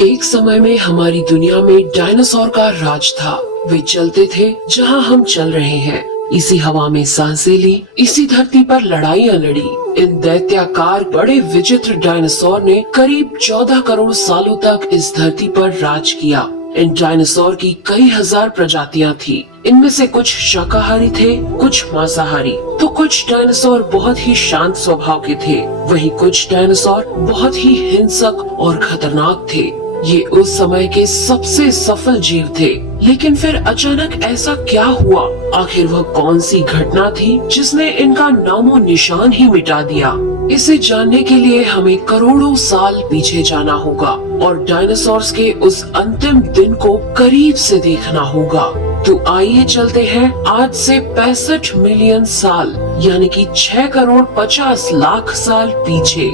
एक समय में हमारी दुनिया में डायनासोर का राज था। वे चलते थे जहां हम चल रहे हैं, इसी हवा में सांसें ली, इसी धरती पर लड़ाइयाँ लड़ी। इन दैत्याकार बड़े विचित्र डायनासोर ने करीब 14 करोड़ सालों तक इस धरती पर राज किया। इन डायनासोर की कई हजार प्रजातियां थी। इनमें से कुछ शाकाहारी थे, कुछ मांसाहारी, तो कुछ डायनासोर बहुत ही शांत स्वभाव के थे, वहीं कुछ डायनासोर बहुत ही हिंसक और खतरनाक थे। ये उस समय के सबसे सफल जीव थे। लेकिन फिर अचानक ऐसा क्या हुआ? आखिर वह कौन सी घटना थी जिसने इनका नामो निशान ही मिटा दिया? इसे जानने के लिए हमें करोड़ों साल पीछे जाना होगा और डायनासोर्स के उस अंतिम दिन को करीब से देखना होगा। तो आइए चलते हैं आज से 65 मिलियन साल यानी कि 6 करोड़ 50 लाख साल पीछे।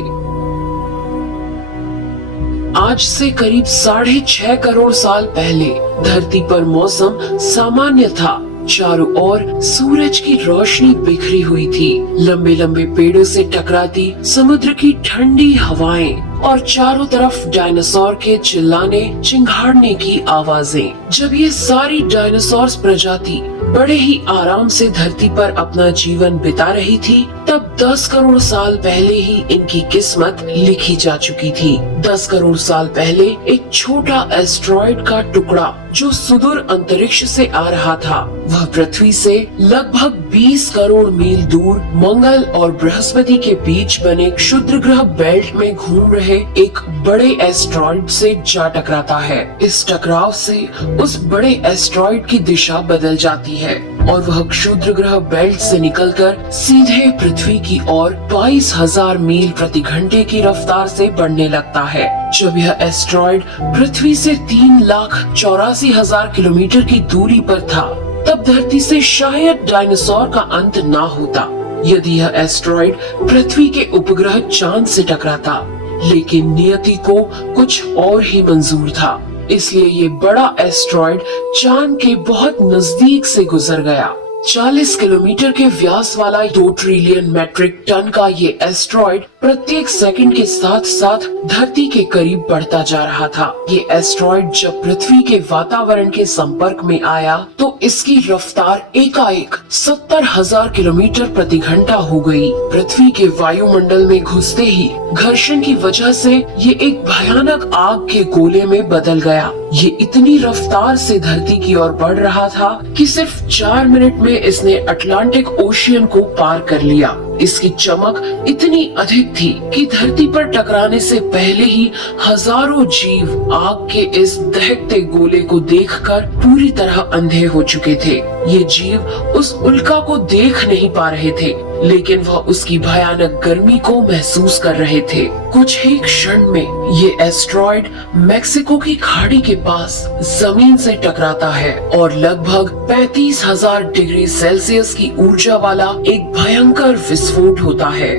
आज से करीब 6.5 करोड़ साल पहले धरती पर मौसम सामान्य था। चारों ओर सूरज की रोशनी बिखरी हुई थी। लंबे लंबे पेड़ों से टकराती समुद्र की ठंडी हवाएं और चारों तरफ डायनासोर के चिल्लाने चिंघाड़ने की आवाजें। जब ये सारी डायनासोर प्रजाति बड़े ही आराम से धरती पर अपना जीवन बिता रही थी, तब 10 करोड़ साल पहले ही इनकी किस्मत लिखी जा चुकी थी। 10 करोड़ साल पहले एक छोटा एस्टेरॉयड का टुकड़ा जो सुदूर अंतरिक्ष से आ रहा था, वह पृथ्वी से लगभग 20 करोड़ मील दूर मंगल और बृहस्पति के बीच बने क्षुद्र ग्रह बेल्ट में घूम रहे एक बड़े एस्टेरॉयड से जा टकराता है। इस टकराव से उस बड़े एस्टेरॉयड की दिशा बदल जाती है और वह क्षुद्र ग्रह बेल्ट से निकलकर सीधे पृथ्वी की ओर 22,000 मील प्रति घंटे की रफ्तार से बढ़ने लगता है। जब यह एस्टेरॉयड पृथ्वी से 3,84,000 किलोमीटर की दूरी पर था, तब धरती से शायद डायनासोर का अंत ना होता यदि यह एस्टेरॉयड पृथ्वी के उपग्रह चांद से टकराता। लेकिन नियति को कुछ और ही मंजूर था, इसलिए ये बड़ा एस्टेरॉयड चांद के बहुत नजदीक से गुजर गया। 40 किलोमीटर के व्यास वाला 2 ट्रिलियन मैट्रिक टन का ये एस्टेरॉयड प्रत्येक सेकंड के साथ साथ धरती के करीब बढ़ता जा रहा था। ये एस्टेरॉयड जब पृथ्वी के वातावरण के संपर्क में आया तो इसकी रफ्तार एकाएक 70,000 किलोमीटर प्रति घंटा हो गई। पृथ्वी के वायुमंडल में घुसते ही घर्षण की वजह से ये एक भयानक आग के गोले में बदल गया। ये इतनी रफ्तार से धरती की ओर बढ़ रहा था कि सिर्फ 4 मिनट में इसने अटलांटिक ओशियन को पार कर लिया। इसकी चमक इतनी अधिक थी कि धरती पर टकराने से पहले ही हजारों जीव आग के इस दहकते गोले को देखकर पूरी तरह अंधे हो चुके थे। ये जीव उस उल्का को देख नहीं पा रहे थे, लेकिन वह उसकी भयानक गर्मी को महसूस कर रहे थे। कुछ ही क्षण में ये एस्टेरॉयड मेक्सिको की खाड़ी के पास जमीन से टकराता है और लगभग 35,000 डिग्री सेल्सियस की ऊर्जा वाला एक भयंकर विस्फोट होता है।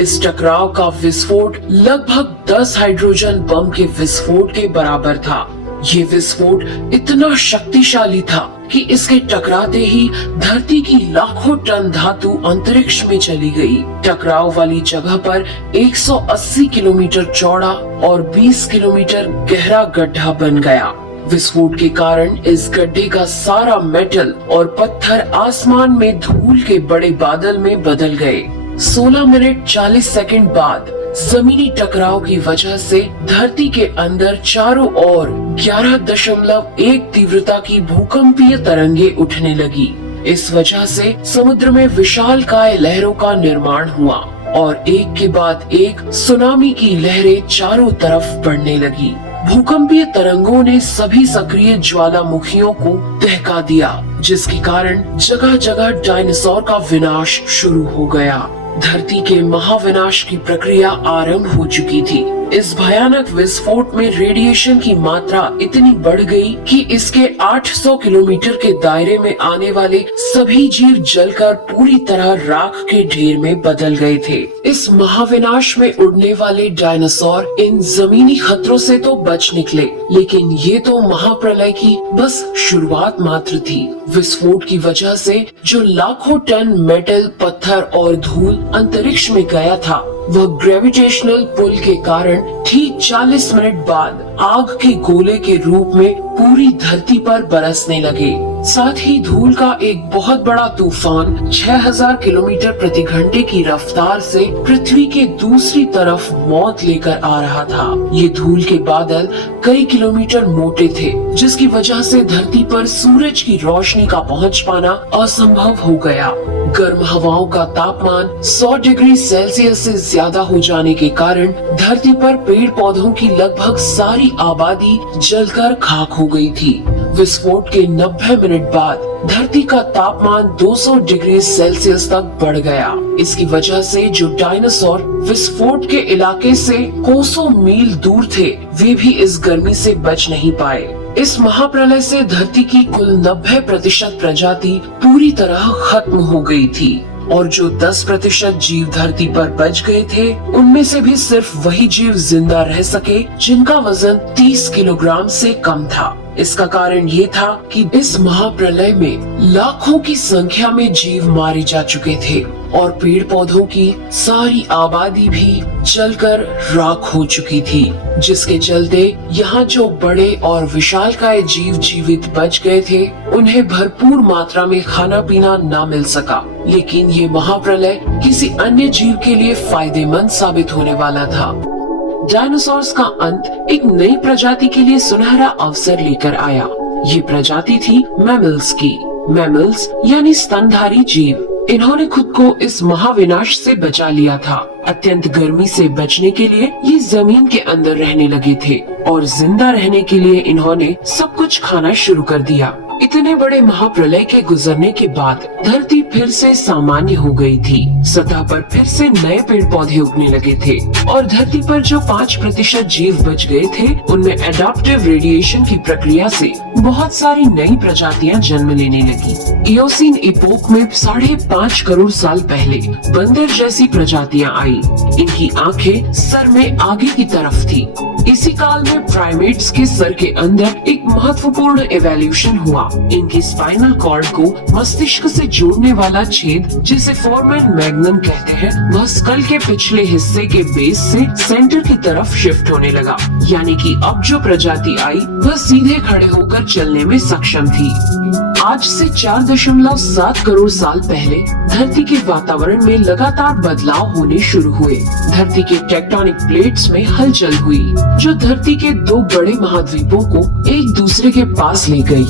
इस टकराव का विस्फोट लगभग 10 हाइड्रोजन बम के विस्फोट के बराबर था। ये विस्फोट इतना शक्तिशाली था कि इसके टकराते ही धरती की लाखों टन धातु अंतरिक्ष में चली गई। टकराव वाली जगह पर 180 किलोमीटर चौड़ा और 20 किलोमीटर गहरा गड्ढा बन गया। विस्फोट के कारण इस गड्ढे का सारा मेटल और पत्थर आसमान में धूल के बड़े बादल में बदल गए। 16 मिनट 40 सेकंड बाद जमीनी टकराव की वजह से धरती के अंदर चारों ओर 11.1 तीव्रता की भूकंपीय तरंगे उठने लगी। इस वजह से समुद्र में विशालकाय लहरों का निर्माण हुआ और एक के बाद एक सुनामी की लहरें चारों तरफ बढ़ने लगी। भूकंपीय तरंगों ने सभी सक्रिय ज्वालामुखियों को दहका दिया, जिसके कारण जगह जगह डायनासोर का विनाश शुरू हो गया। धरती के महाविनाश की प्रक्रिया आरंभ हो चुकी थी। इस भयानक विस्फोट में रेडिएशन की मात्रा इतनी बढ़ गई कि इसके 800 किलोमीटर के दायरे में आने वाले सभी जीव जलकर पूरी तरह राख के ढेर में बदल गए थे। इस महाविनाश में उड़ने वाले डायनासोर इन जमीनी खतरों से तो बच निकले, लेकिन ये तो महाप्रलय की बस शुरुआत मात्र थी। विस्फोट की वजह से जो लाखों टन मेटल, पत्थर और धूल अंतरिक्ष में गया था, वह ग्रेविटेशनल पुल के कारण ठीक 40 मिनट बाद आग के गोले के रूप में पूरी धरती पर बरसने लगे। साथ ही धूल का एक बहुत बड़ा तूफान 6000 किलोमीटर प्रति घंटे की रफ्तार से पृथ्वी के दूसरी तरफ मौत लेकर आ रहा था। ये धूल के बादल कई किलोमीटर मोटे थे, जिसकी वजह से धरती पर सूरज की रोशनी का पहुंच पाना असंभव हो गया। गर्म हवाओं का तापमान 100 डिग्री सेल्सियस से ज्यादा हो जाने के कारण धरती पर पेड़ पौधों की लगभग सारी आबादी जलकर खाक हो गई थी। विस्फोट के 90 मिनट बाद धरती का तापमान 200 डिग्री सेल्सियस तक बढ़ गया। इसकी वजह से जो डायनासोर विस्फोट के इलाके से कोसों मील दूर थे, वे भी इस गर्मी से बच नहीं पाए। इस महाप्रलय से धरती की कुल 90% प्रजाति पूरी तरह खत्म हो गई थी और जो 10% जीव धरती पर बच गए थे, उनमें से भी सिर्फ वही जीव जिंदा रह सके जिनका वजन 30 किलोग्राम से कम था। इसका कारण ये था कि इस महाप्रलय में लाखों की संख्या में जीव मारे जा चुके थे और पेड़ पौधों की सारी आबादी भी जलकर राख हो चुकी थी, जिसके चलते यहाँ जो बड़े और विशालकाय जीव जीवित बच गए थे, उन्हें भरपूर मात्रा में खाना पीना न मिल सका। लेकिन ये महाप्रलय किसी अन्य जीव के लिए फायदेमंद साबित होने वाला था। डायनासोर्स का अंत एक नई प्रजाति के लिए सुनहरा अवसर लेकर आया। ये प्रजाति थी मैमल्स की। मैमल्स यानी स्तनधारी जीव। इन्होंने खुद को इस महाविनाश से बचा लिया था। अत्यंत गर्मी से बचने के लिए ये जमीन के अंदर रहने लगे थे और जिंदा रहने के लिए इन्होंने सब कुछ खाना शुरू कर दिया। इतने बड़े महाप्रलय के गुजरने के बाद धरती फिर से सामान्य हो गई थी। सतह पर फिर से नए पेड़ पौधे उगने लगे थे और धरती पर जो 5% जीव बच गए थे, उनमें एडाप्टिव रेडिएशन की प्रक्रिया से बहुत सारी नई प्रजातियां जन्म लेने लगी। इयोसीन इपोक में 5.5 करोड़ साल पहले बंदर जैसी प्रजातियां आई। इनकी आंखें सर में आगे की तरफ थी। इसी काल में प्राइमेट्स के सर के अंदर एक महत्वपूर्ण एवोल्यूशन हुआ। इनकी स्पाइनल कॉर्ड को मस्तिष्क से जोड़ने वाला छेद, जिसे फोरमेन मैग्नम कहते हैं, वह स्कल के पिछले हिस्से के बेस से सेंटर की तरफ शिफ्ट होने लगा। यानी कि अब जो प्रजाति आई वह सीधे खड़े होकर चलने में सक्षम थी। आज से 4.7 करोड़ साल पहले धरती के वातावरण में लगातार बदलाव होने शुरू हुए। धरती के टेक्टोनिक प्लेट्स में हलचल हुई, जो धरती के 2 बड़े महाद्वीपों को एक दूसरे के पास ले गई।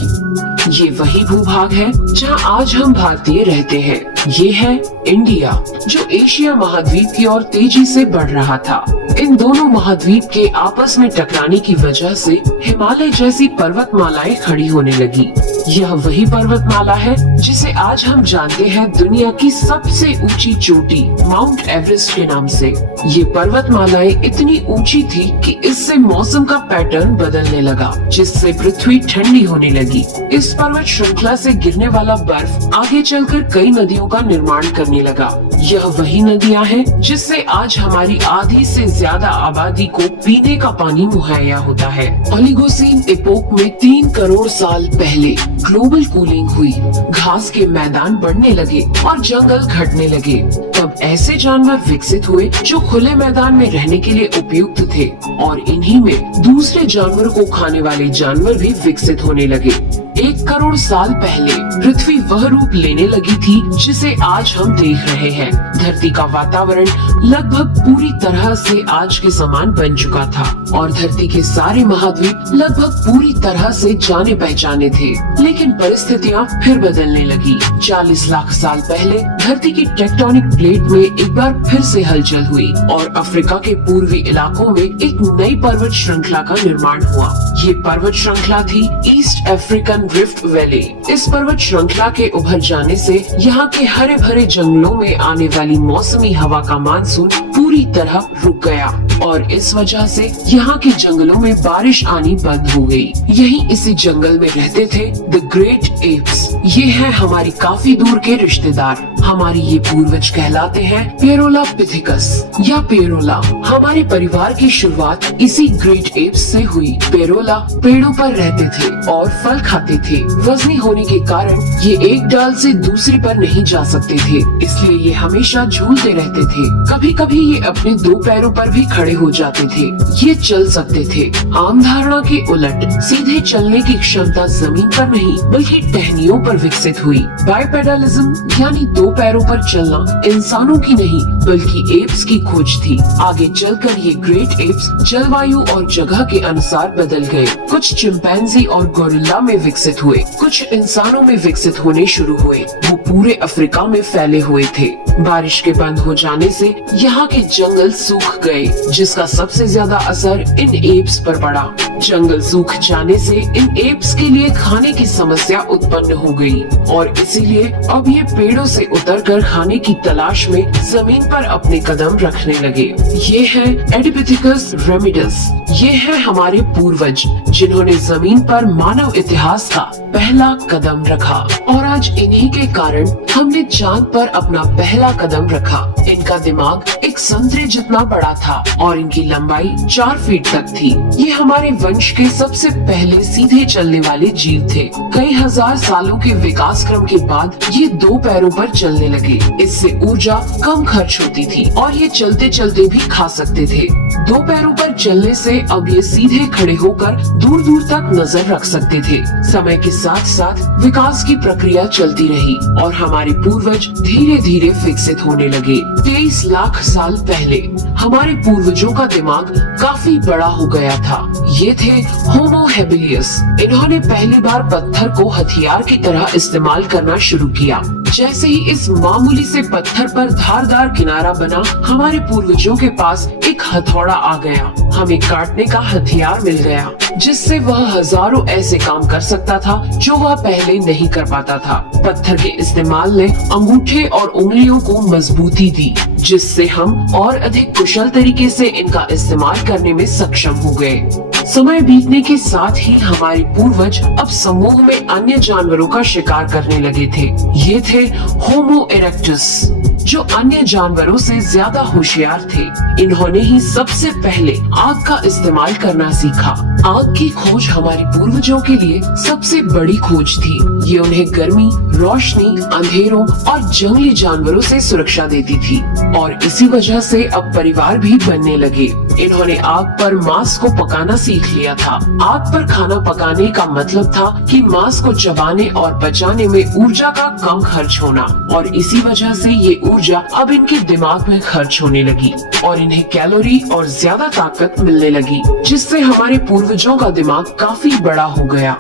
ये वही भूभाग है जहां आज हम भारतीय रहते हैं। ये है इंडिया, जो एशिया महाद्वीप की ओर तेजी से बढ़ रहा था। इन दोनों महाद्वीप के आपस में टकराने की वजह से हिमालय जैसी पर्वतमालाएं खड़ी होने लगी। यह वही पर्वतमाला है जिसे आज हम जानते हैं दुनिया की सबसे ऊंची चोटी माउंट एवरेस्ट के नाम से। ये पर्वतमालाएं इतनी ऊंची थी कि इससे मौसम का पैटर्न बदलने लगा, जिससे पृथ्वी ठंडी होने लगी। इस पर्वत श्रृंखला से गिरने वाला बर्फ आगे चलकर कई नदियों का निर्माण करने लगा। यह वही नदियां हैं जिससे आज हमारी आधी से ज्यादा आबादी को पीने का पानी मुहैया होता है। ओलिगोसीन एपोक में 3 करोड़ साल पहले ग्लोबल कूलिंग हुई, घास के मैदान बढ़ने लगे और जंगल घटने लगे। तब ऐसे जानवर विकसित हुए जो खुले मैदान में रहने के लिए उपयुक्त थे और इन्हीं में दूसरे जानवरों को खाने वाले जानवर भी विकसित होने लगे। 1 करोड़ साल पहले पृथ्वी वह रूप लेने लगी थी जिसे आज हम देख रहे हैं। धरती का वातावरण लगभग पूरी तरह से आज के समान बन चुका था और धरती के सारे महाद्वीप लगभग पूरी तरह से जाने पहचाने थे। लेकिन परिस्थितियां फिर बदलने लगी। 40 लाख साल पहले धरती की टेक्टोनिक प्लेट में एक बार फिर से हलचल हुई और अफ्रीका के पूर्वी इलाकों में एक नई पर्वत श्रृंखला का निर्माण हुआ। ये पर्वत श्रृंखला थी ईस्ट अफ्रीकन रिफ्ट वैली। इस पर्वत श्रृंखला के उभर जाने से यहाँ के हरे भरे जंगलों में आने वाली मौसमी हवा का मानसून पूरी तरह रुक गया और इस वजह से यहाँ के जंगलों में बारिश आनी बंद हो गई। यहीं इसी जंगल में रहते थे द ग्रेट एप्स। ये है हमारी काफी दूर के रिश्तेदार। हमारे ये पूर्वज कहलाते हैं पेरोलापिथिकस या पेरोला। हमारे परिवार की शुरुआत इसी ग्रेट एप्स से हुई। पेरोला पेड़ों पर रहते थे और फल खाते थे। वजनी होने के कारण ये एक डाल से दूसरी पर नहीं जा सकते थे, इसलिए ये हमेशा झूलते रहते थे। कभी कभी ये अपने दो पैरों पर भी खड़े हो जाते थे। ये चल सकते थे। आम धारणा के उलट सीधे चलने की क्षमता जमीन पर नहीं बल्कि टहनियों पर विकसित हुई। बाइपेडलिज्म यानी दो पैरों पर चलना इंसानों की नहीं बल्कि एप्स की खोज थी। आगे चलकर ये ग्रेट एप्स जलवायु और जगह के अनुसार बदल गए। कुछ चिंपैंजी और गोरिल्ला में विकसित हुए, कुछ इंसानों में विकसित होने शुरू हुए। वो पूरे अफ्रीका में फैले हुए थे। बारिश के बंद हो जाने से यहाँ के जंगल सूख गए, जिसका सबसे ज्यादा असर इन एप्स पर पड़ा। जंगल सूख जाने से इन एप्स के लिए खाने की समस्या उत्पन्न हो गई और इसीलिए अब ये पेड़ों से उतरकर खाने की तलाश में जमीन पर अपने कदम रखने लगे। ये है एडिपिथेकस रेमिडस। ये है हमारे पूर्वज जिन्होंने जमीन पर मानव इतिहास का पहला कदम रखा और आज इन्हीं के कारण हमने चांद पर अपना पहला कदम रखा। इनका दिमाग एक संतरे जितना बड़ा था और इनकी लंबाई 4 फीट तक थी। ये हमारे वंश के सबसे पहले सीधे चलने वाले जीव थे। कई हजार सालों के विकास क्रम के बाद ये दो पैरों पर चलने लगे। इससे ऊर्जा कम खर्च होती थी और ये चलते चलते भी खा सकते थे। दो पैरों पर चलने से अब ये सीधे खड़े होकर दूर दूर तक नजर रख सकते थे। समय के साथ साथ विकास की प्रक्रिया चलती रही और हमारे पूर्वज धीरे धीरे विकसित होने लगे। 23 लाख साल पहले हमारे पूर्वजों का दिमाग काफी बड़ा हो गया था। ये थे होमो हेबिलियस। इन्होंने पहली बार पत्थर को हथियार की तरह इस्तेमाल करना शुरू किया। जैसे ही इस मामूली से पत्थर पर धारदार किनारा बना, हमारे पूर्वजों के पास एक हथौड़ा आ गया। हमें काटने का हथियार मिल गया, जिससे वह हजारों ऐसे काम कर सकता था जो वह पहले नहीं कर पाता था। पत्थर के इस्तेमाल ने अंगूठे और उंगलियों को मजबूती दी, जिससे हम और अधिक कुशल तरीके से इनका इस्तेमाल करने में सक्षम हो गए। समय बीतने के साथ ही हमारे पूर्वज अब समूह में अन्य जानवरों का शिकार करने लगे थे। ये थे होमो इरेक्टस, जो अन्य जानवरों से ज्यादा होशियार थे। इन्होंने ही सबसे पहले आग का इस्तेमाल करना सीखा। आग की खोज हमारे पूर्वजों के लिए सबसे बड़ी खोज थी। ये उन्हें गर्मी, रोशनी, अंधेरों और जंगली जानवरों से सुरक्षा देती थी और इसी वजह से अब परिवार भी बनने लगे। इन्होंने आग पर मांस को पकाना सीख लिया था। आग पर खाना पकाने का मतलब था कि मांस को चबाने और पचाने में ऊर्जा का कम खर्च होना और इसी वजह से ये ऊर्जा अब इनके दिमाग में खर्च होने लगी और इन्हें कैलोरी और ज्यादा ताकत मिलने लगी, जिससे हमारे पूर्वजों का दिमाग काफी बड़ा हो गया।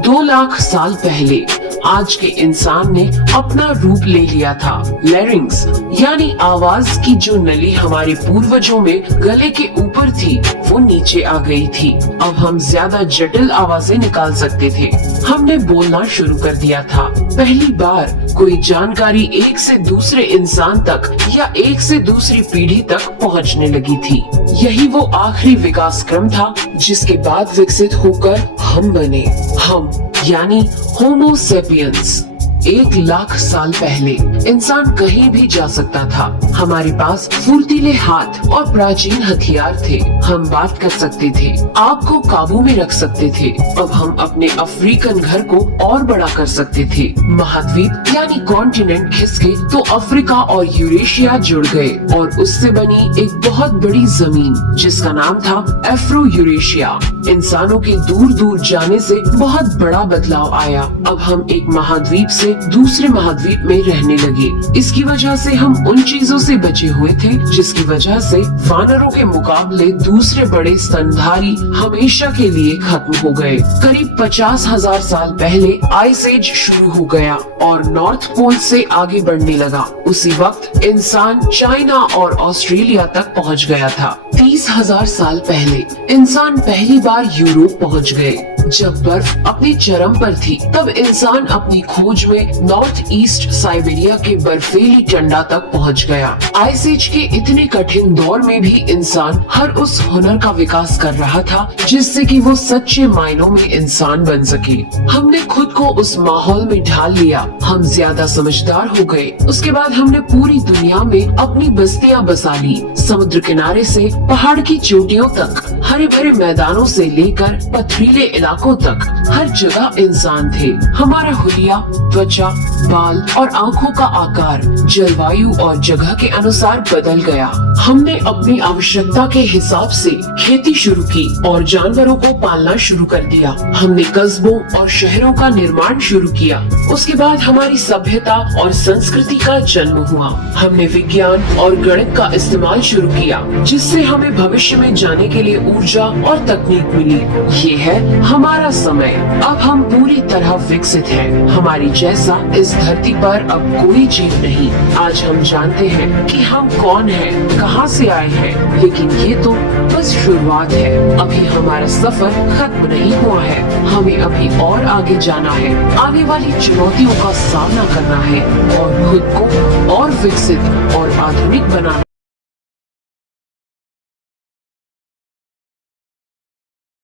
2 लाख साल पहले आज के इंसान ने अपना रूप ले लिया था। लैरिंग्स यानी आवाज की जो नली हमारे पूर्वजों में गले के ऊपर थी, वो नीचे आ गई थी। अब हम ज्यादा जटिल आवाजें निकाल सकते थे। हमने बोलना शुरू कर दिया था। पहली बार कोई जानकारी एक से दूसरे इंसान तक या एक से दूसरी पीढ़ी तक पहुंचने लगी थी। यही वो आखिरी विकास क्रम था जिसके बाद विकसित होकर हम बने। हम यानी होमो सेपियंस। 1 लाख साल पहले इंसान कहीं भी जा सकता था। हमारे पास फुर्तीले हाथ और प्राचीन हथियार थे। हम बात कर सकते थे, आग को काबू में रख सकते थे। अब हम अपने अफ्रीकन घर को और बड़ा कर सकते थे। महाद्वीप यानी कॉन्टिनेंट खिसके तो अफ्रीका और यूरेशिया जुड़ गए और उससे बनी एक बहुत बड़ी जमीन जिसका नाम था एफ्रो यूरेशिया। इंसानों के दूर दूर जाने से बहुत बड़ा बदलाव आया। अब हम एक महाद्वीप से दूसरे महाद्वीप में रहने लगे। इसकी वजह से हम उन चीजों से बचे हुए थे जिसकी वजह से वानरों के मुकाबले दूसरे बड़े स्तनधारी हमेशा के लिए खत्म हो गए। करीब 50,000 साल पहले आइस एज शुरू हो गया और नॉर्थ पोल से आगे बढ़ने लगा। उसी वक्त इंसान चाइना और ऑस्ट्रेलिया तक पहुंच गया था। 30,000 साल पहले इंसान पहली बार यूरोप पहुंच गए। जब बर्फ अपनी चरम पर थी, तब इंसान अपनी खोज में नॉर्थ ईस्ट साइबेरिया के बर्फीली टंडा तक पहुंच गया। आइस एज के इतने कठिन दौर में भी इंसान हर उस हुनर का विकास कर रहा था जिससे कि वो सच्चे मायनों में इंसान बन सके। हमने खुद को उस माहौल में ढाल लिया, हम ज्यादा समझदार हो गए। उसके बाद हमने पूरी दुनिया में अपनी बस्तियां बसा ली। समुद्र किनारे से पहाड़ की चोटियों तक, हरे भरे मैदानों से लेकर पथरीले इलाकों तक हर जगह इंसान थे। हमारा हुलिया, त्वचा, बाल और आँखों का आकार जलवायु और जगह के अनुसार बदल गया। हमने अपनी आवश्यकता के हिसाब से खेती शुरू की और जानवरों को पालना शुरू कर दिया। हमने कस्बों और शहरों का निर्माण शुरू किया। उसके बाद हमारी सभ्यता और संस्कृति का जन्म हुआ। हमने विज्ञान और गणित का इस्तेमाल शुरू किया, जिससे हमें भविष्य में जाने के लिए ऊर्जा और तकनीक मिली। ये है हमारा समय। अब हम पूरी तरह विकसित हैं। हमारी जैसा इस धरती पर अब कोई जीव नहीं। आज हम जानते हैं कि हम कौन हैं, कहां से आए हैं, लेकिन ये तो बस शुरुआत है। अभी हमारा सफर खत्म नहीं हुआ है। हमें अभी और आगे जाना है, आने वाली चुनौतियों का सामना करना है और खुद को और विकसित और आधुनिक बनाना।